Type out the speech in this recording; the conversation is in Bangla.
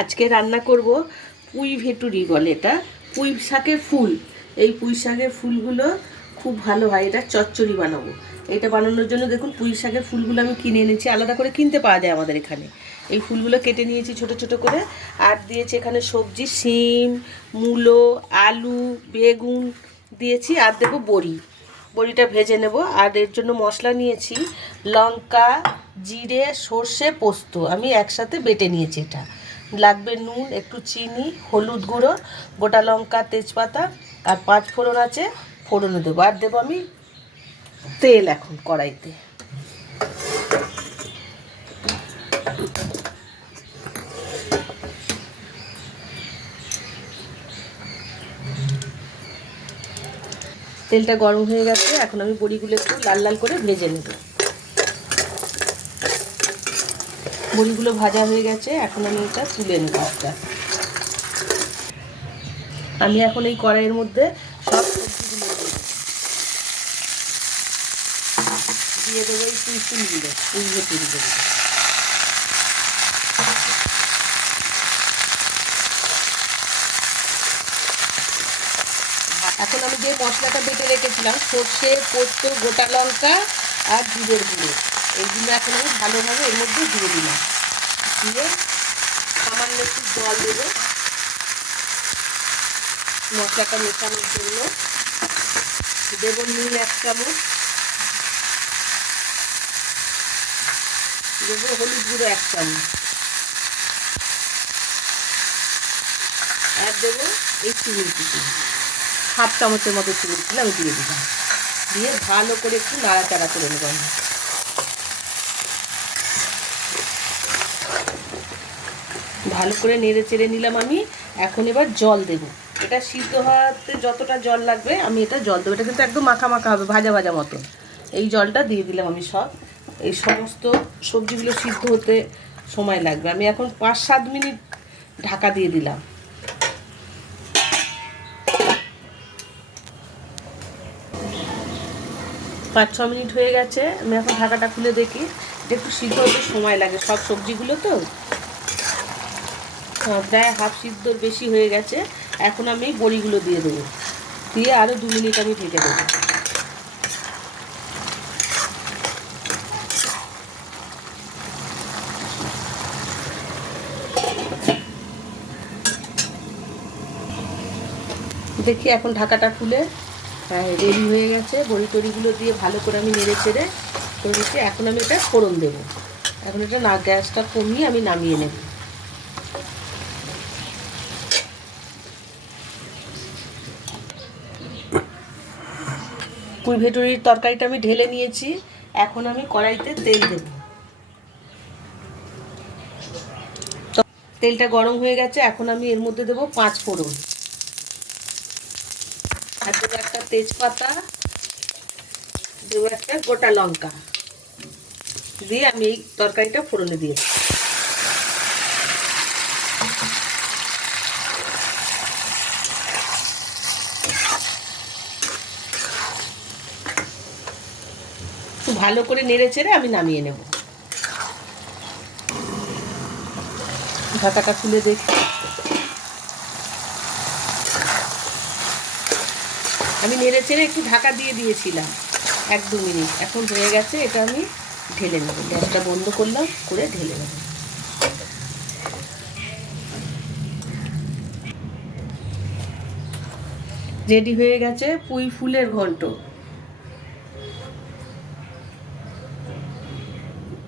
আজকে রান্না করব পুঁই ভেটুরি বলে এটা, পুঁই শাকের ফুল। এই পুঁই শাকের ফুলগুলো খুব ভালো হয়, এটা চচ্চড়ি বানাবো। এটা বানানোর জন্য দেখুন পুঁই শাকের ফুলগুলো আমি কিনে এনেছি, আলাদা করে কিনতে পাওয়া যায় আমাদের এখানে। এই ফুলগুলো কেটে নিয়েছি ছোট ছোট করে, আর দিয়েছি এখানে সবজি, শিম, মূলো, আলু, বেগুন দিয়েছি, আর দেবো বড়ি। বড়িটা ভেজে নেব। আর এর জন্য মশলা নিয়েছি লঙ্কা, জিরে, সর্ষে, পোস্ত আমি একসাথে বেটে নিয়েছি। এটা লাগবে নুন, একটু চিনি, হলুদ গুঁড়ো, গোটা লঙ্কা, তেজপাতা, আর 5 ফোড়ন আছে, ফোড়নে দেবো। আর দেবো আমি তেল এখন কড়াইতে। তেলটা গরম হয়ে গেছে, এখন আমি বড়িগুলো একটু লাল লাল করে ভেজে নেব। বড়িগুলো ভাজা হয়ে গেছে, এখন আমি এটা তুলে নেব একটা। আমি এখন এই কড়াইয়ের মধ্যে সব সবজিগুলো দিয়ে দেবো। এই পুঁই ফুলগুলো, পুঁই ভেটুরিগুলো এখন আমি যে মশলাটা বেটে রেখেছিলাম, সর্ষে, পোস্ত, গোটা লঙ্কা আর জিরের গুঁড়ো, এইগুলো এখন আমি ভালোভাবে এর মধ্যে দিয়ে দিলাম। দিয়ে সামান্য একটু জল দেবো মশলাটা মেশানোর জন্য। দেবো নুন 1 চামচ, দেবো হলুদ গুঁড়ো 1 চামচ, আর দেবো এই চিনির কুচি, 1/2 চামচের মতো চিনি ছিল আমি দিয়ে দিলাম। দিয়ে ভালো করে একটু নাড়াচাড়া করে নেব। ভালো করে নেড়ে চেড়ে নিলাম আমি। এখন এবার জল দেব। এটা সিদ্ধ হওয়াতে যতটা জল লাগবে আমি এটা জল দেবো। এটা কিন্তু একদম মাখা মাখা হবে, ভাজা ভাজা মতন। এই জলটা দিয়ে দিলাম আমি সব। এই সমস্ত সবজিগুলো সিদ্ধ হতে সময় লাগবে। আমি এখন 5-7 মিনিট ঢাকা দিয়ে দিলাম। 5-6 মিনিট হয়ে গেছে। আমি এখন ঢাকাটা খুলে দেখি। এটা একটু সিদ্ধ হতে সময় লাগে, সব সবজিগুলো তো। প্রায় হাফ সিদ্ধর বেশি হয়ে গেছে। এখন আমি বড়িগুলো দিয়ে দেবো, দিয়ে আরও 2 মিনিট আমি ঢেকে দেবো। দেখি এখন ঢাকাটা খুলে রেডি হয়ে গেছে। বড়ি টড়িগুলো দিয়ে ভালো করে আমি নেড়ে চেড়ে করে দিচ্ছি। এখন আমি এটা ফোড়ন দেবো। এখন এটা না, গ্যাসটা কমিয়ে আমি নামিয়ে নেব। পুঁই ভেটুরির তরকারিটা আমি ঢেলে নিয়েছি। এখন আমি কড়াইতে তেল দেব। তেলটা গরম হয়ে গেছে, এখন আমি এর মধ্যে দেবো 5 ফোড়ন, আর দেবো একটা তেজপাতা, দেবো একটা গোটা লঙ্কা, দিয়ে আমি এই তরকারিটা ফোড়নে দিয়ে দেবো। একটু ভালো করে নেড়ে চেড়ে আমি নামিয়ে নেব। ঢাকাটা খুলে দেখি। আমি নেড়ে চেড়ে একটু ঢাকা দিয়ে দিয়েছিলাম 1-2 মিনিট। এখন হয়ে গেছে, এটা আমি ঢেলে নেব। গ্যাসটা বন্ধ করলাম, করে ঢেলে নেব। রেডি হয়ে গেছে পুঁই ফুলের ঘন্ট।